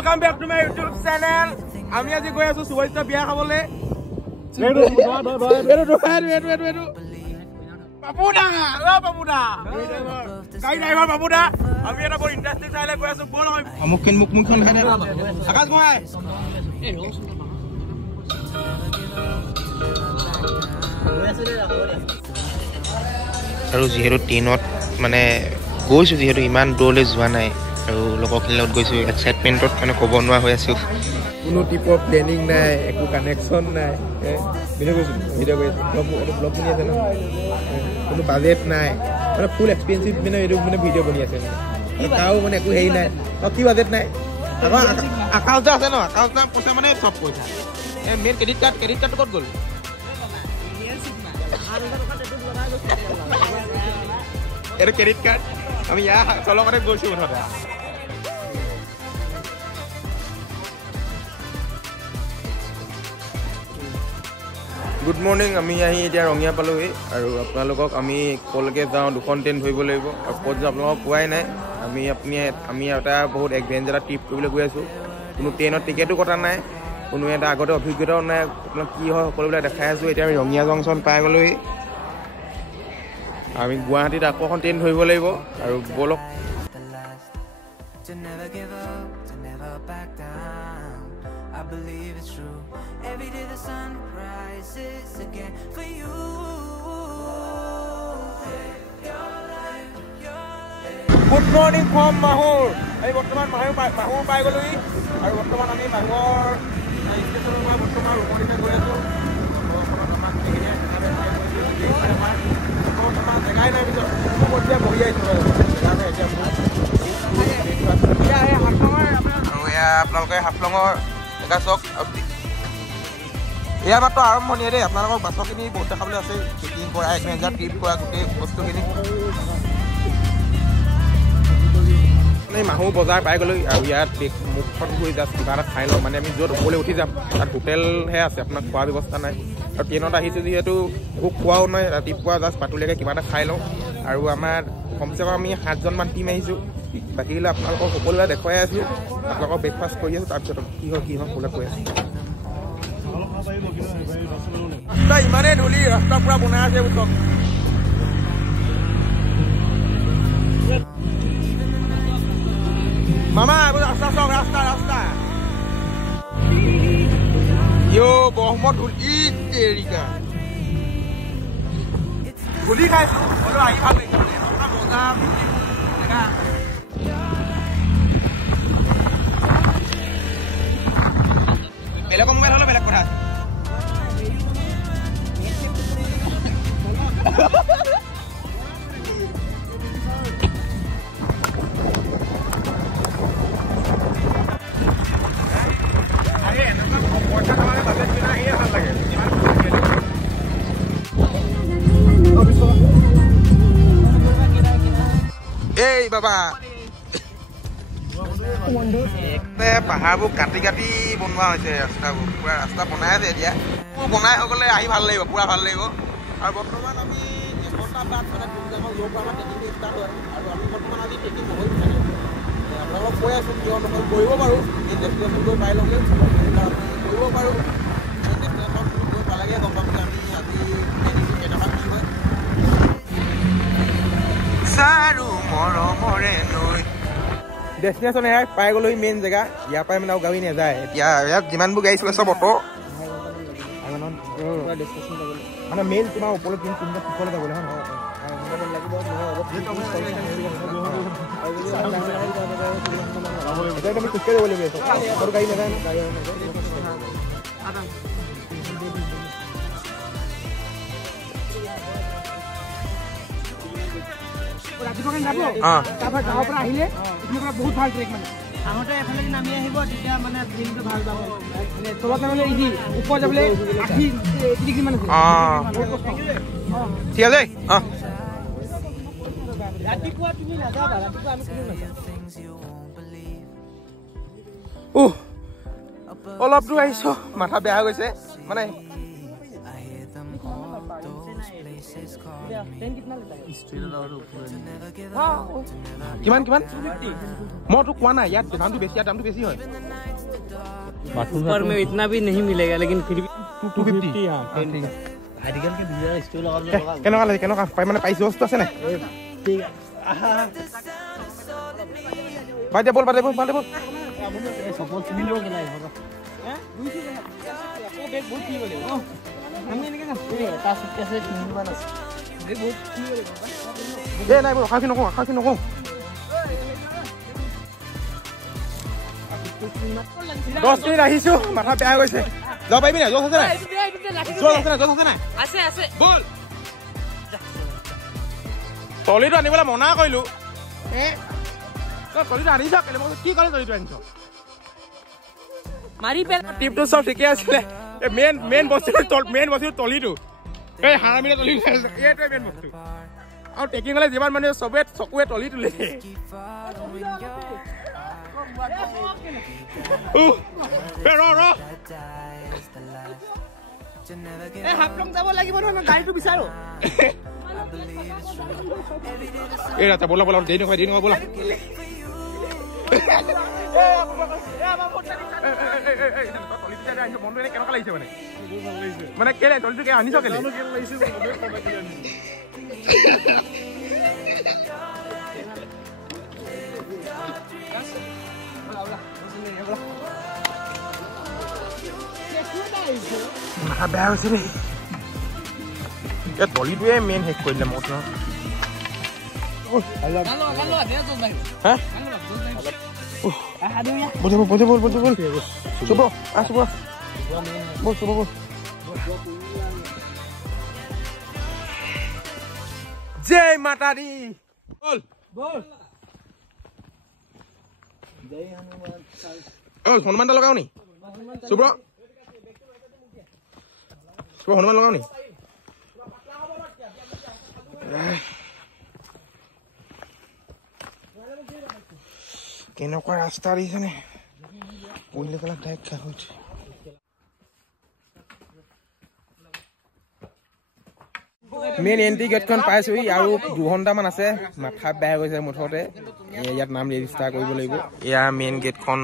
welcome back to my YouTube channel. আমি আজি গৈ আছো সুবৈতা বিয়া খাবলে। বাবুদা, বাবুদা। গাড়ী ড্ৰাইভাৰ বাবুদা। আমি এটা বৰ ইন্টাৰেষ্টিং চাইলে গৈ আছো। বল মুখখন খাই দে। আকাশ ভাই। আৰু যিহেতু ট্ৰেইনত মানে গৈছোঁ যিহেতু ইমান দূৰলৈ যোৱা নাই আৰু লগৰখিনিৰ লগত গৈছোঁ এক্সাইটমেণ্টত মানে ক'ব নোৱাৰা হৈ আছোঁ কোনো টিপৰ প্লেনিং নাই একো কানেকশ্যন নাই ভিডিঅ' কৰিছোঁ ব্লগ বনি আছে ন কোনো বাজেট নাই মানে ফুল এক্সপেঞ্চিভ মানে এইটো মানে ভিডিঅ' বনি আছে মানে কাৰো মানে একো হেৰি নাই আৰু কি বাজেট নাই আকৌ একাউণ্ট আছে ন একাউণ্ট পইচা মানে চব পইচা মেইন ক্ৰেডিট কাৰ্ড ক'ত গ'ল এটা ক্ৰেডিট কাৰ্ড আমি ইয়াৰ তলতে গৈছোঁ মুঠতে গুড মৰ্ণিং আমি আহি এতিয়া ৰঙিয়া পালোহি আৰু আপোনালোকক আমি কলৈকে যাওঁ দুখন ট্ৰেইন ধৰিব লাগিব আৰু ক'ত যাওঁ আপোনালোকক কোৱাই নাই আমি এটা বহুত এডভেঞ্চাৰ এটা ট্ৰিপ কৰিবলৈ গৈ আছোঁ কোনো ট্ৰেইনৰ টিকেটো কটা নাই কোনো এটা আগতে অভিজ্ঞতাও নাই আপোনাক কি হয় সকলোবিলাক দেখাই আছোঁ এতিয়া আমি ৰঙিয়া জংচন পাই গ'লোহি আমি গুৱাহাটীত আকৌ এখন ট্ৰেইন ধৰিব লাগিব আৰু বলক গুড মৰ্ণিং ফ্ৰম মাহুৰ আমি বৰ্তমান মাহুৰ পাই গ'লোহি আৰু বৰ্তমান আমি মাহুৰ ষ্টেচনৰ পৰা বৰ্তমান ৰুমলৈকে গৈ আছোঁ জেগাই নাই পিছত বহি আহিছোঁ আৰু এয়া আপোনালোকে হাফলঙৰ জেগা চাওক এয়া মাত্ৰ আৰম্ভণিয়ে দেই আপোনালোকক বাছৰখিনি বহুত দেখাবলৈ আছে চেকিং কৰা এডভেঞ্চাৰ ট্ৰিপ কৰা গোটেই বস্তুখিনি মাহু বজাৰ পাই গ'লো আৰু ইয়াত মুখখন ঘূৰি জাষ্ট কিবা এটা খাই লওঁ মানে আমি য'ত ওপৰলৈ উঠি যাম তাত হোটেলহে আছে আপোনাক খোৱাৰ ব্যৱস্থা নাই আৰু ট্ৰেইনত আহিছোঁ যিহেতু একো খোৱাও নাই ৰাতিপুৱা জাষ্ট পাতলীয়াকৈ কিবা এটা খাই লওঁ আৰু আমাৰ কমচে কম আমি 7জনমান টীম আহিছোঁ বাকীবিলাক আপোনালোকক সকলোৱে দেখুৱাই আছোঁ আপোনালোকক ব্ৰেকফাষ্ট কৰি আছোঁ তাৰপিছত কি হয় সকলোৱে কৈ আছোঁ ৰাস্তা ইমানেই ধূলি ৰাস্তা পূৰা বনাই আছে ওচৰত মামা ৰাস্তা চাওক ৰাস্তা ব্ৰহ্মত ধূলি এৰিকা ধূলি খাইছোঁ হ'লেও আহি ভাল লাগিছে মজা জেগা বেলেগৰ মোবাইল হ'লে বেলেগ কথা এই বাবা পাহাৰবোৰ কাটি বনোৱা হৈছে ৰাস্তাবোৰ পুৰা ৰাস্তা বনাই আছে এতিয়া বনাই হৈ গ'লে আহি ভাল লাগিব পুৰা ভাল লাগিব আৰু বৰ্তমান আমি এঘণ্টা বাদ মানে ট্ৰেকিং ষ্টাৰ্ট হয় আৰু আমি বৰ্তমান আজি ট্ৰেকিং নহ'ল আপোনালোকক কৈ আছোঁ কিয় নহ'ল কৰিব পাৰোঁ এই ডেষ্টিনেশ্যন গৈ পাই লওঁগৈ কৰিব পাৰোঁ এই ডেষ্টিনেশ্যন গৈ পালেগৈ গম পাম যে আমি আজি ট্ৰেকিংটো কেনেকুৱা কি হয় চাৰু মৰমৰে নৈ ডেষ্টিনেশ্যন এয়া পাই গ'লোহি মেইন জেগা ইয়াৰ পৰাই মানে আৰু গাড়ী নাযায় এতিয়া ইয়াত যিমানবোৰ গাড়ী চলে চব অটো মানে মেইন তোমাৰ ওপৰত তিনিটা পিছলৈ যাবলৈ হয় এতিয়া আমি খোজকাঢ়ি যাব লাগিব আৰু গাড়ী নাযায় গাঁৱৰ পৰা আহিলে বহুত ভাল ট্ৰেক মানে আহোঁতে এফালে নামি আহিব তেতিয়া মানে দিনটো ভাল যাব চবত নামিলে ইজি ওপৰ যাবলৈ 80 ডিগ্ৰী মান আছে ঠিক আছে ৰাতিপুৱা তুমি নাযাবা ৰাতিপুৱা আমি কোনো নাযাওঁ অলপ দূৰ আহিছোঁ মাথা বেয়া হৈ গৈছে মানে কিমান কিমান মই তোক কোৱা নাই ইয়াত দামটো বেছি ইয়াত দামটো বেছি হয় ऊपर में इतना भी नहीं मिलेगा लेकिन फिर भी 250 हां ठीक है आर्टिकल के भीतर स्टोर लगा কেনেকুৱা লাগে কেনেকুৱা পাই মানে পাইছে বস্তু আছে নাই ठीक है বাদে বল सपोर्ट मिल लो के नहीं होगा हैं 200 ओ बैग बहुत ठीक बोले ओ हम ये क्या ए तास कैसे नहीं बना ये बहुत ठीक बोले এ নাই বল খাকি নকওঁ 10 মিনিট আহিছো মাথা বেয়া গৈছে যাব পাৰিবি না জছ আছে নাই আছে বল তলিটো আনিবলৈ মনা কৰিলো তলিটো আনিছ কেলে মই কি কৰে তলিটো আনিছ मारी पे টিপটো সব ঠিকে আছিল মেইন বস্তু তলিটো এই হাৰামিলে তলি এইটোৱে মেইন বস্তু আৰু টেকিং হলে যিমান মানে সবে চকুৱে তলি তুলে ए हापलং যাব লাগিব নহয় গাড়ীটো বিচাৰো এই ৰাতা বলা দেই নকয় বলা মনটো এনে কেনেকুৱা লাগিছে মানে কেলে তলিটো কে আনিছ কেলে মাথা বেয়া হৈছে দেই এই তলিটোৱে মেইন শেষ কৰি দিলে মোৰ जय माता दी बोल हनुमान लगाओ नी शुभ्र हनुमान लगाओ नी কেনেকুৱা ৰাস্তা দিছে নে পইলে কলা ডাইৰেক্ট খা হৈছে মেইন এন্ট্ৰি গেটখন পাইছো আৰু 2 ঘণ্টামান আছে মাথা বেয়া গৈছে মুঠতে ইয়াত নাম ৰেজিষ্টাৰ কৰিব লাগিব এয়া মেইন গেটখন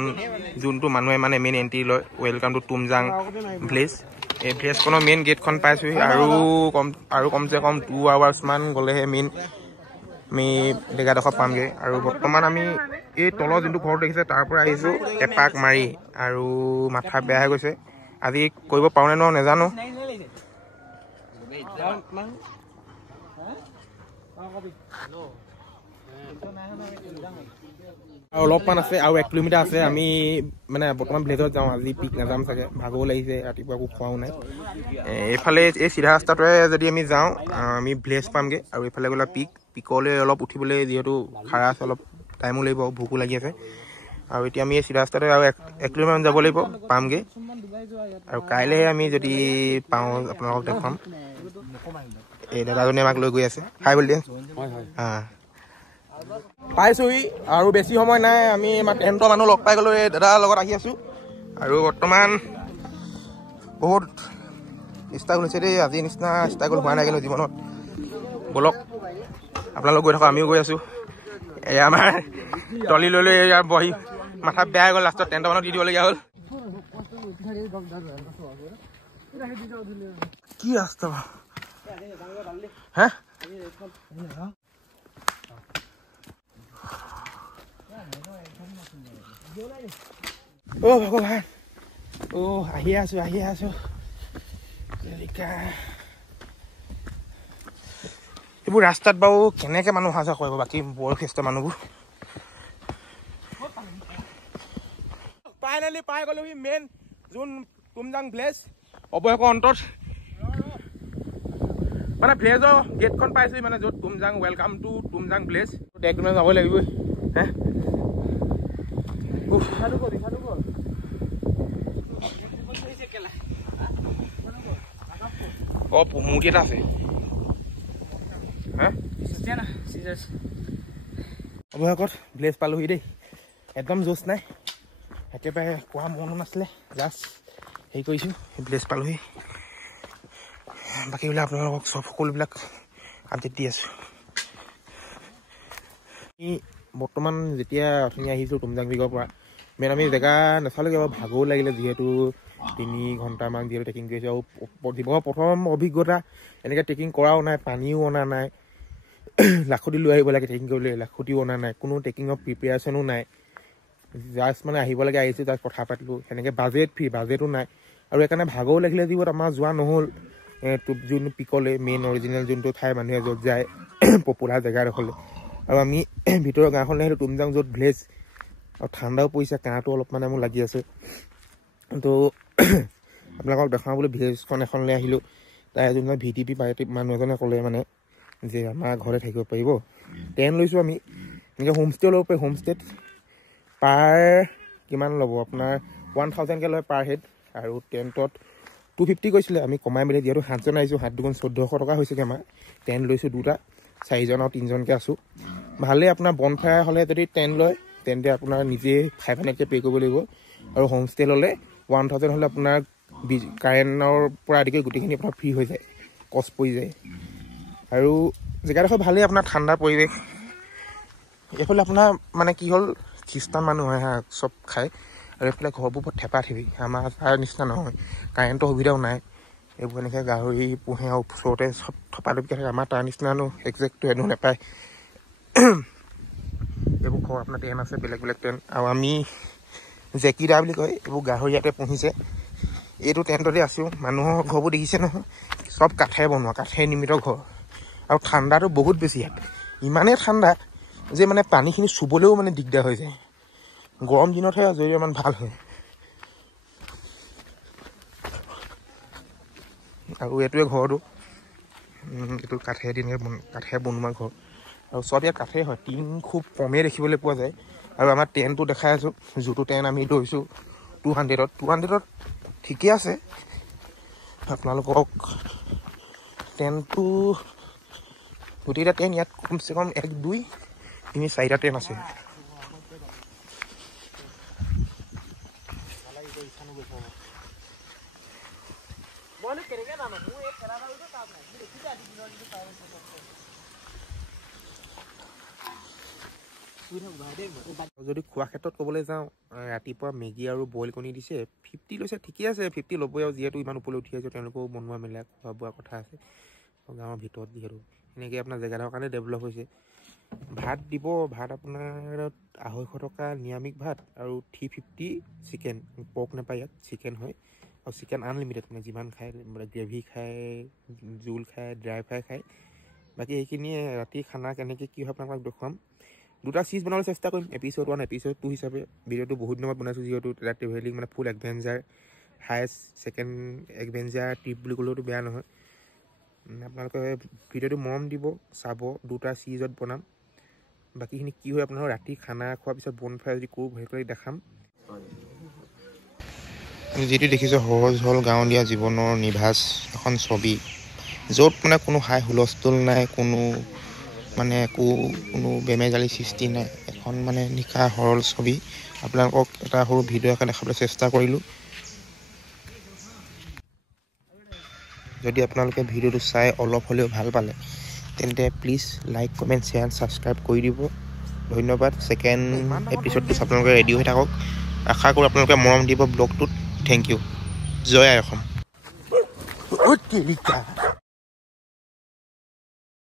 যোনটো মানুহে মানে মেইন এন্ট্ৰি লয় ওয়েলকাম টু তুমজাং ভিলেজ এই ভিলেজখনৰ মেইন গেটখন পাইছো আৰু কমচে কম 2 আৱাৰ্ছ মান গলেহে মেইন আমি জেগাডোখৰ পামগৈ আৰু বৰ্তমান আমি এই তলৰ যোনটো ঘৰ দেখিছে তাৰ পৰা আহিছো এপাক মাৰি আৰু মাথা বেয়া হৈ গৈছে আজি কৰিব পাৰোঁ নে নাজানো আৰু অলপমান আছে আৰু 1 কিলোমিটাৰ আছে আমি মানে বৰ্তমান ভিলেজত যাওঁ আজি পিক নাযাম চাগে ভাগৰ লাগিছে ৰাতিপুৱা একো খোৱাও নাই এইফালে এই চিধা ৰাস্তাটোৱে যদি আমি যাওঁ আমি ভিলেজ পামগৈ আৰু এইফালে গ'লে পিকলৈ অলপ উঠিবলৈ যিহেতু খাৰা আছে অলপ টাইমো লাগিব ভোকো লাগি আছে আৰু এতিয়া আমি এই চিধা ৰাস্তাটোৱে আৰু 1 কিলোমিটাৰ যাব লাগিব পামগৈ আৰু কাইলৈ আমি যদি পাওঁ আপোনালোকক দেখাম এই দাদাজনে আমাক লৈ গৈ আছে হাই বুলি দিয়ে পাইছোহি আৰু বেছি সময় নাই আমি আমাৰ টেণ্টৰ মানুহ লগ পাই গ'লো এই দাদাৰ লগত আহি আছোঁ আৰু বৰ্তমান বহুত ষ্ট্ৰাগল হৈছে দেই আজি নিচিনা ষ্ট্ৰাগল হোৱা নাই কিন্তু জীৱনত বলক আপোনালোক গৈ থাকক আমিও গৈ আছোঁ এই আমাৰ টলি লৈ ইয়াৰ বহি মাথা বেয়া গ'ল লাষ্টত টেণ্টৰ মানুহ দি দিবলগীয়া হ'ল কি ৰাস্তা হে অ ভগৱান অ আহি আছো এইবোৰ ৰাস্তাত বাৰু কেনেকে মানুহ অহা যোৱা কৰিব বাকী বয়সস্থ মানুহবোৰ ফাইনেলি পাই গ'লোহি মেইন যোন তুমজাং ভিলেজ অৱশেষৰ অন্তত মানে ভিলেজৰ গেটখন পাইছোঁ মানে য'ত Tumjang welcome to Tumjang village একদম যাবই লাগিবই হে অ মূৰ্তি এটা আছে অৱশেষত ভিলেজ পালোহি দেই একদম জোচ নাই একেবাৰে কোৱা মনো নাছিলে জাষ্ট হেৰি কৰিছোঁ ভিলেজ পালোহি বাকীবিলাক আপোনালোকক চব সকলোবিলাক আপডেট দি আছোঁ। বৰ্তমান যেতিয়া অথনি আহিছোঁ তুমজাং পিকৰ পৰা মেইন আমি জেগা নাচালোগৈ বাৰু ভাগৰো লাগিলে যিহেতু 3 ঘণ্টামান যিহেতু ট্ৰেকিং কৰিছোঁ আৰু জীৱনৰ প্ৰথম অভিজ্ঞতা এনেকৈ ট্ৰেকিং কৰাও নাই, পানীও অনা নাই, লাখুটি লৈ আহিব লাগে ট্ৰেকিং কৰিবলৈ, লাখুটিও অনা নাই, কোনো ট্ৰেকিঙৰ প্ৰিপেয়াৰেশ্যনো নাই, জাষ্ট মানে আহিব লাগে আহিছোঁ তাত কথা পাতিলোঁ, সেনেকৈ বাজেটো নাই আৰু সেইকাৰণে ভাগৰো লাগিলে যিবোৰ আমাৰ যোৱা নহ'ল যোনটো পিকলৈ মেইন অৰিজিনেল যোনটো ঠাই মানুহে য'ত যায় পপুলাৰ জেগাডোখৰলৈ। আৰু আমি ভিতৰৰ গাঁওখনলৈ আহিলোঁ তুমজাং য'ত ভিলেজ আৰু ঠাণ্ডাও পৰিছে, কাঁহটো অলপ মানে মোৰ লাগি আছে। তো আপোনালোকক দেখাবলৈ ভিলেজখন এখনলৈ আহিলোঁ। তাৰ যোনজন VTP পাৰ্টি মানুহ এজনে ক'লে মানে যে আমাৰ ঘৰতে থাকিব পাৰিব, টেণ্ট লৈছোঁ আমি, এনেকৈ হোমষ্টে ল'ব পাৰি। হোমষ্টেত পাৰ কিমান ল'ব আপোনাৰ 1000কৈ লয় পাৰ হেড, আৰু টেণ্টত 250 কৈছিলে, আমি কমাই মেলি যিহেতু 7জন আহিছোঁ 7 দুগুণ 1400 টকা হৈছেগৈ আমাৰ। টেণ্ট লৈছোঁ 2টা, 4জন আৰু 3জনকৈ আছোঁ। ভালেই আপোনাৰ বনফায়াৰ হ'লে যদি টেণ্ট লয় তেন্তে আপোনাৰ নিজে 500কৈ পে' কৰিব লাগিব, আৰু হোমষ্টে ল'লে 1000 হ'লে আপোনাৰ কাৰেণ্টৰ পৰা আদি কৰি গোটেইখিনি আপোনাৰ ফ্ৰী হৈ যায়, কষ্ট পৰি যায়। আৰু জেগাডোখৰ ভালেই, আপোনাৰ ঠাণ্ডা পৰিৱেশ। এইফালে আপোনাৰ মানে কি হ'ল খ্ৰীষ্টান মানুহ হয় হা, চব খায়, আৰু এইফালে ঘৰবোৰ বৰ থেপা থেপি, আমাৰ তাৰ নিচিনা নহয়, কাৰেণ্টৰ সুবিধাও নাই। এইবোৰ এনেকৈ গাহৰি পোহে আৰু ওচৰতে চব থপাথপিকৈ থাকে, আমাৰ তাৰ নিচিনানো একজেক্টটো এনেও নাপায়। এইবোৰ ঘৰ আপোনাৰ টেণ্ট আছে, বেলেগ বেলেগ টেণ্ট, আৰু আমি জেকিদা বুলি কয়, এইবোৰ গাহৰি ইয়াতে পুহিছে। এইটো টেণ্টতে আছোঁ। মানুহৰ ঘৰবোৰ দেখিছে নহয়, চব কাঠেৰে বনোৱা, কাঠেৰে নিৰ্মিত ঘৰ, আৰু ঠাণ্ডাটো বহুত বেছি ইয়াত, ইমানেই ঠাণ্ডা যে মানে পানীখিনি চুবলৈও মানে দিগদাৰ হৈ যায়। গৰম দিনতহে যদি ইমান ভাল হয়। আৰু এইটোৱে ঘৰটো, এইটো কাঠেৰে বনোৱা ঘৰ, আৰু চব ইয়াত কাঠেৰে হয়, টিন খুব কমেই দেখিবলৈ পোৱা যায়। আৰু আমাৰ টেণ্টটো দেখাই আছোঁ, যোনটো টেণ্ট আমি লৈছোঁ 200ত ঠিকে আছে। আপোনালোকক টেণ্টটো গোটেইকেইটা টেণ্ট ইয়াত কমচে কম 1 2 3 4টা টেণ্ট আছে। যদি খোৱা ক্ষেত্ৰত ক'বলৈ যাওঁ, ৰাতিপুৱা মেগী আৰু বইল কণী দিছে, 50 লৈছে, ঠিকে আছে, 50 ল'বই আৰু যিহেতু ইমান ওপৰলৈ উঠি আছে তেওঁলোকেও বনোৱা মেলা খোৱা বোৱা কথা আছে গাঁৱৰ ভিতৰত, যিহেতু সেনেকৈ আপোনাৰ জেগাডোখৰ কাৰণে ডেভেলপ হৈছে। ভাত দিব, ভাত আপোনাৰ 250 টকা নিৰামিষ ভাত, আৰু 350 চিকেন, পৰ্ক নাপায় ইয়াত, চিকেন হয়, আৰু চিকেন আনলিমিটেড, মানে যিমান খায়, গ্ৰেভি খায়, জোল খায়, ড্ৰাই ফ্ৰাই খায়। বাকী এইখিনিয়ে ৰাতি খানা কেনেকৈ কি হয় আপোনাক দেখুৱাম। 2টা চিজ বনাবলৈ চেষ্টা কৰিম, এপিচড 1 এপিচড 2 হিচাপে। ভিডিঅ'টো বহুত দিনত বনাইছোঁ, যিহেতু এটা ট্ৰেভেলিং মানে full adventure, highest second adventure trip বুলি ক'লেওতো বেয়া নহয়। আপোনালোকে ভিডিঅ'টো মৰম দিব, চাব, 2টা চিজত বনাম। বাকীখিনি কি হয় আপোনালোকৰ ৰাতি খানা খোৱাৰ পিছত বনফায়াৰ যদি কৰোঁ সেইটোৱে দেখাম। যিটো দেখিছোঁ সহজ সৰল গাঁৱলীয়া জীৱনৰ নিভাঁজ এখন ছবি, য'ত মানে কোনো হাই হুলস্থুল নাই, কোনো বেমেজালি সৃষ্টি নাই, এখন মানে নিশা সৰল ছবি। আপোনালোকক এটা সৰু ভিডিঅ' এখন দেখাবলৈ চেষ্টা কৰিলোঁ। যদি আপোনালোকে ভিডিঅ'টো চাই অলপ হ'লেও ভাল পালে তেন্তে please like comment share subscribe কৰি দিব। ধন্যবাদ। ছেকেণ্ড এপিচডটো আপোনালোকে ৰেডি হৈ থাকক, আশা কৰোঁ আপোনালোকে মৰম দিব ব্লগটোত। Thank you. জয় আই অসম।